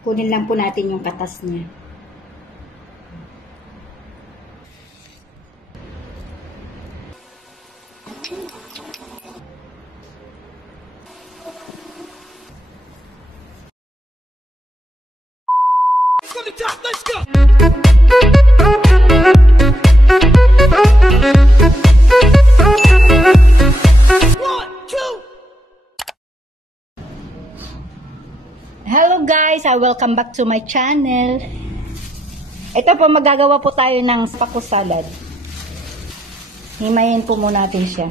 Kunin lang po natin yung katas niya. Let's go! Hello guys! Welcome back to my channel. Ito po, magagawa po tayo ng paku salad. Himayin po muna natin siya.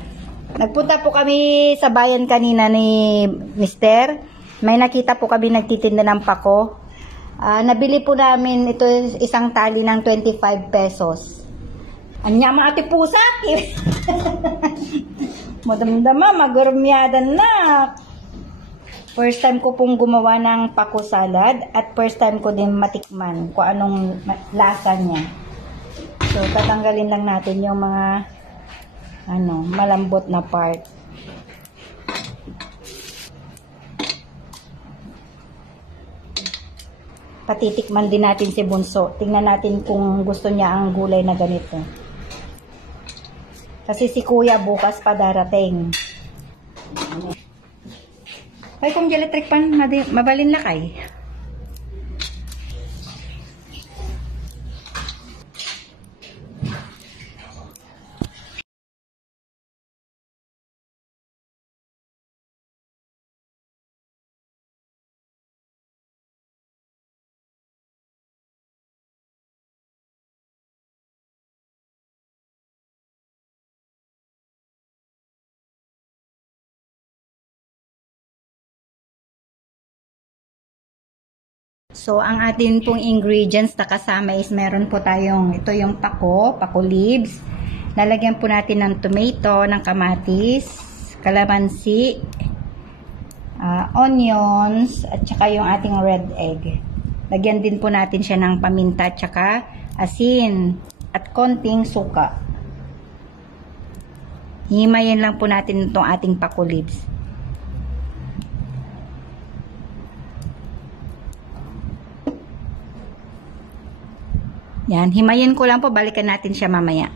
Nagpunta po kami sa bayan kanina ni Mister. May nakita po kami nagtitinda ng pako. Nabili po namin ito isang tali ng 25 pesos. Anya mga ati pusa. Madamdama, magurumyada na. First time ko pong gumawa ng paku salad at first time ko din matikman kung anong lasa niya. So, tatanggalin lang natin yung mga malambot na part. Patitikman din natin si Bunso. Tingnan natin kung gusto niya ang gulay na ganito. Kasi si Kuya bukas pa darating. Ay, kung electric pan, mabalin na kay. So, ang atin pong ingredients na kasama is meron po tayong, ito yung paku leaves. Lalagyan po natin ng tomato, ng kamatis, kalamansi, onions, at saka yung ating red egg. Lagyan din po natin siya ng paminta, at saka asin, at konting suka. Himayin lang po natin itong ating paku leaves. Yan, himayin ko lang po, balikan natin siya mamaya.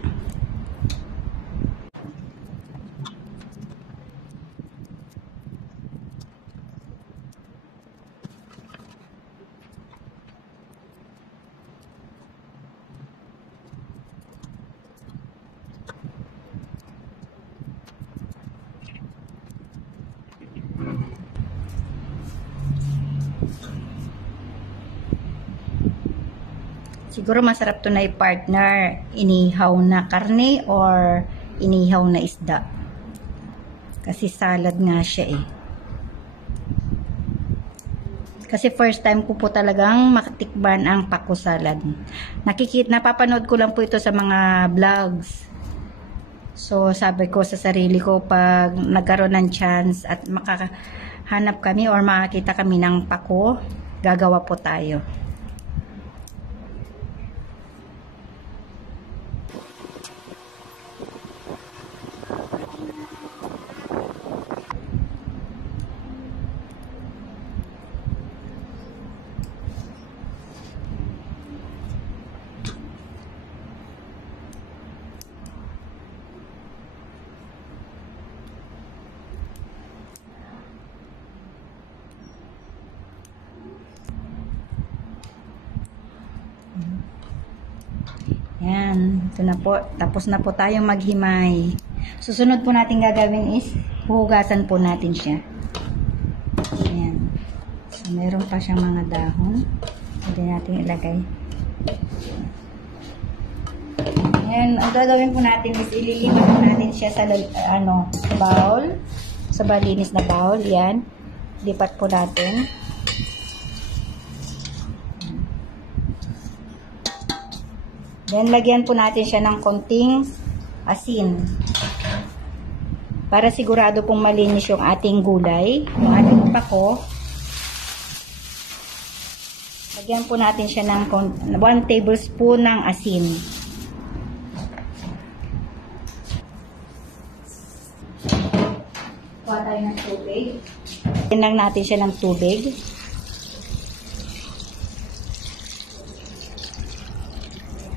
Siguro masarap to na i-partner, inihaw na karne or inihaw na isda. Kasi salad nga siya eh. Kasi first time ko po talagang makatikman ang paku salad. Napapanood ko lang po ito sa mga vlogs. So sabi ko sa sarili ko, pag nagkaroon ng chance at makahanap kami or makakita kami ng paku, gagawa po tayo. Yan, ito na po. Tapos na po tayong maghimay. Susunod po natin gagawin is huhugasan po natin siya. Ayan. So, meron pa siyang mga dahon. Pwede natin ilagay. Ayan, ang gagawin po natin is ililipat po natin siya sa bowl. Sa malinis na bowl. Yan. Lipat po natin. Then, lagyan po natin siya ng konting asin. Para sigurado pong malinis yung ating gulay, yung ating pako. Lagyan po natin siya ng 1 tablespoon ng asin. Kuha tayo ng tubig. Lagyan lang natin siya ng tubig.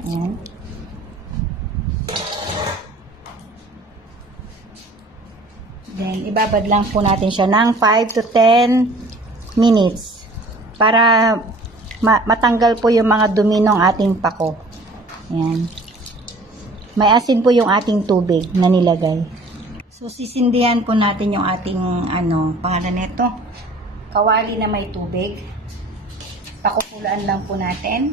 Ayan. Then, ibabad lang po natin siya ng 5 to 10 minutes para matanggal po yung mga dumi ng ating pako. Ayan. May asin po yung ating tubig na nilagay. So, sisindihan po natin yung ating, pangalan nito, kawali na may tubig. Pakukulaan lang po natin.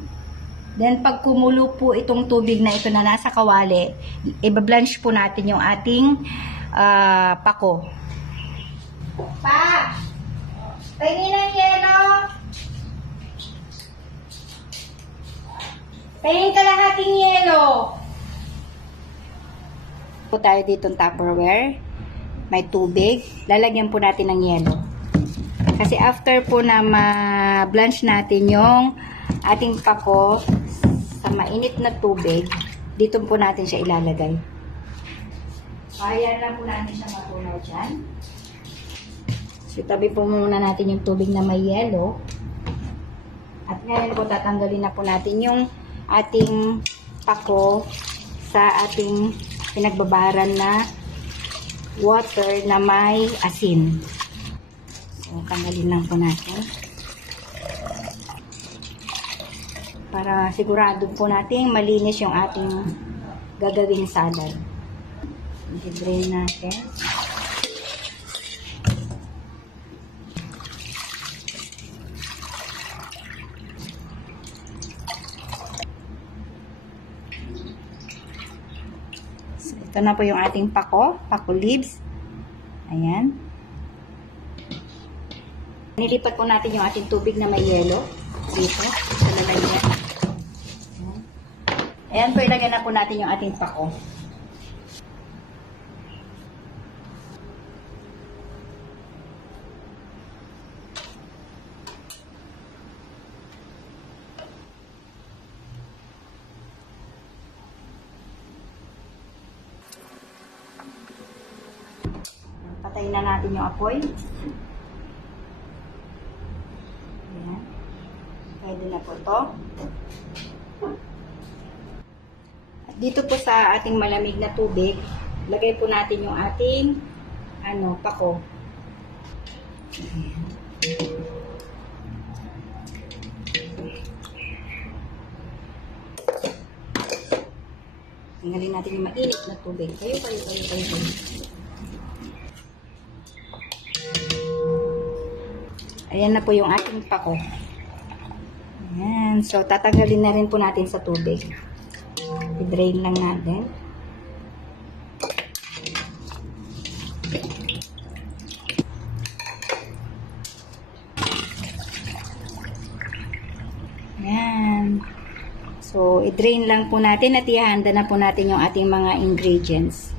Then, pag kumulo po itong tubig na ito na nasa kawali, i-blanch po natin yung ating pako. Pa! Pahingin ng yelo! Pahingin ka lang ating yelo! Po tayo dito ng Tupperware. May tubig. Lalagyan po natin ng yelo. Kasi after po na ma-blanch natin yung ating pako sa mainit na tubig, dito po natin siya ilalagay. Ayan lang po natin siya matunaw dyan. So, tabi po muna natin yung tubig na may yelo. At ngayon po tatanggalin na po natin yung ating pako sa ating pinagbabaran na water na may asin. So, tanggalin lang po natin. Para sigurado po natin malinis yung ating gagawing salad. I-drain natin. So, ito na po yung ating pako leaves. Ayan. Nilipat po natin yung ating tubig na may yelo dito sa lalagyan. Ayan po, ilagyan na po natin yung ating pako. Patayin na natin yung apoy. Ayan. Pwede na po ito. At dito po sa ating malamig na tubig, lagay po natin yung ating pako. Ayan. Tingnan natin yung mainit na tubig. Kayo. Ayan na po yung ating pako. Ayan. So, tatanggalin na rin po natin sa tubig. I-drain lang natin. Ayan. So, i-drain lang po natin at ihanda na po natin yung ating mga ingredients.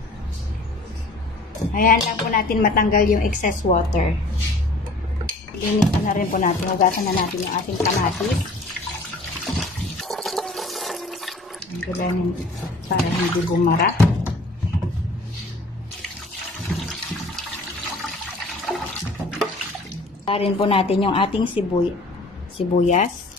Ayan lang po natin matanggal yung excess water. Linisan na rin po natin. Hugasan na natin yung ating kamatis. Gulanin para hindi bumara. Rin po natin yung ating sibuyas.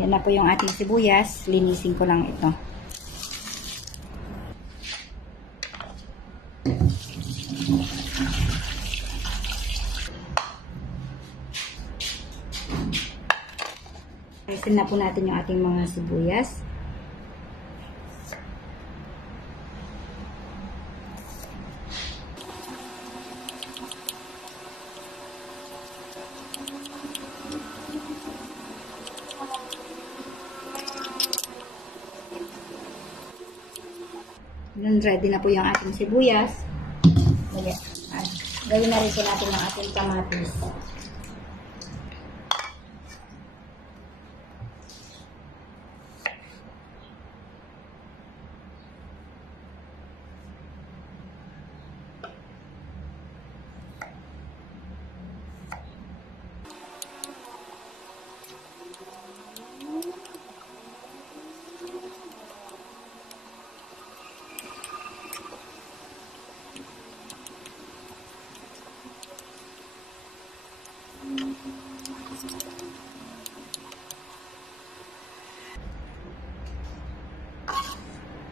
Yan na po yung ating sibuyas. Linisin ko lang ito. Alisin na po natin yung ating mga sibuyas. Ready na po yung ating sibuyas. Gawin na rin po natin yung ating kamatis.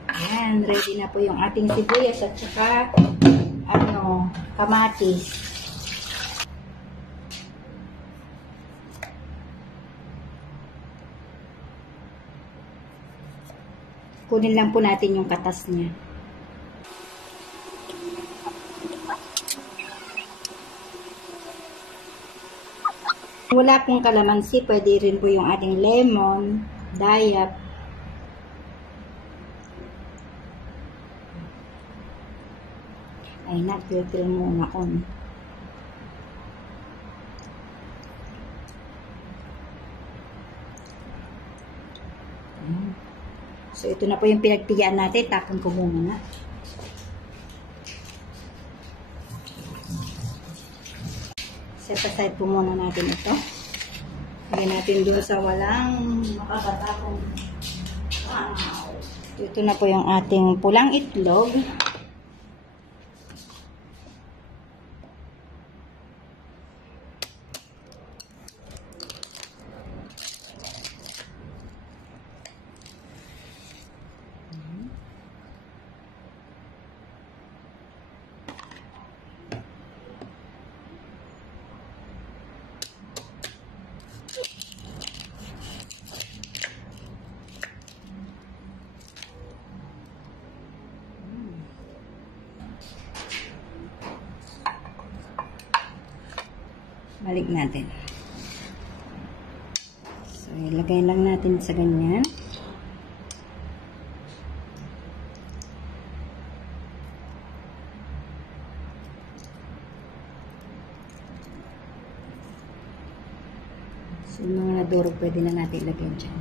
Ayan, ready na po yung ating sibuyas at saka kamatis. Kunin lang po natin yung katas niya. Wala pong kalamansi, pwede rin po yung ating lemon, dayap. Ay, nag-filter muna ko. So, ito na po yung pinagpigaan natin. Tapon ko muna. Set aside po muna natin ito. Lagyan natin doon sa walang makakatapong. Wow! Ito na po yung ating pulang itlog. Balik natin. So, ilagay lang natin sa ganyan. So, yung mga nadurog pwede na natin ilagay dyan.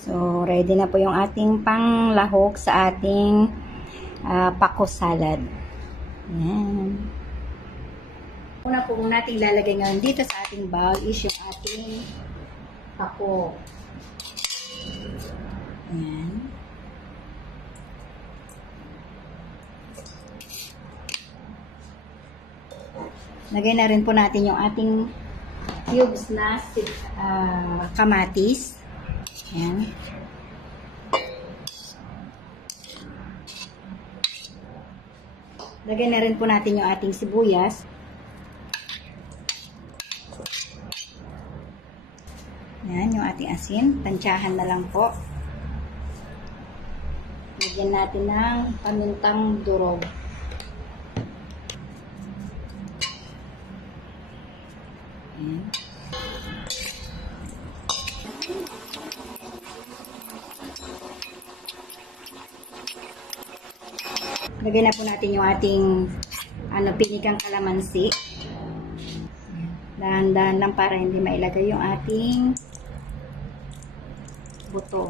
So, ready na po yung ating panglahok sa ating pako salad. Ayan. Una po natin ilalagay ngayon dito sa ating bowl is yung ating pako. Ayan. Lagay na rin po natin yung ating cubes na kamatis. Ayan. Lagay na rin po natin yung ating sibuyas. Ayan, yung ating asin. Tansyahan na lang po. Lagyan natin ng pamintang durog. Ayan. Lagyan na po natin yung ating pinigang kalamansi. Dahan-dahan lang para hindi mailagay yung ating buto.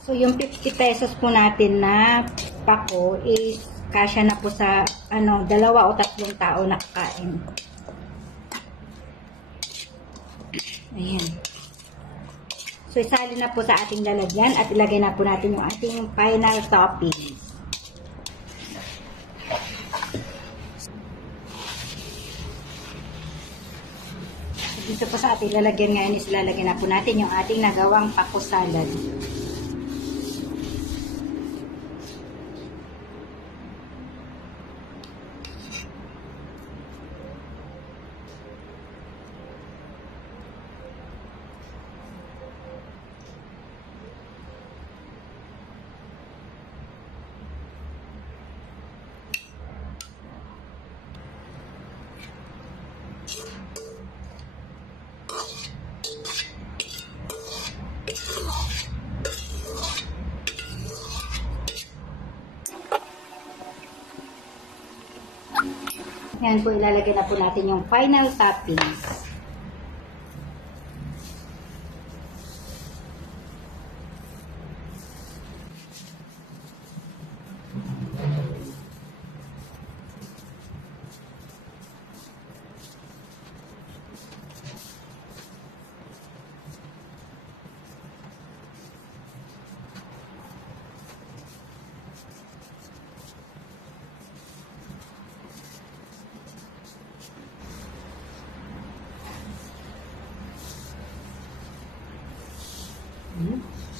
So, yung 50 pesos po natin na pako is kasya na po sa 2 o 3 tao na kakain. Ayan. So, isali na po sa ating lalagyan at ilagay na po natin yung ating final topping. So, dito po sa ating lalagyan ngayon is lalagyan na po natin yung ating nagawang pako salad. Yan po, ilalagay na po natin yung final toppings.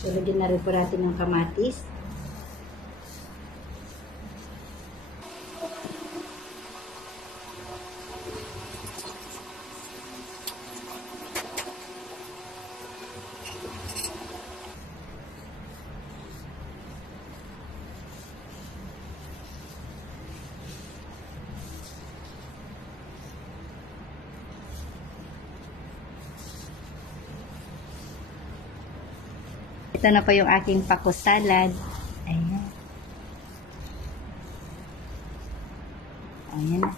So, lagyan na rin po natin ng kamatis. Ito na po yung aking paku salad. Ayan. Ayan na.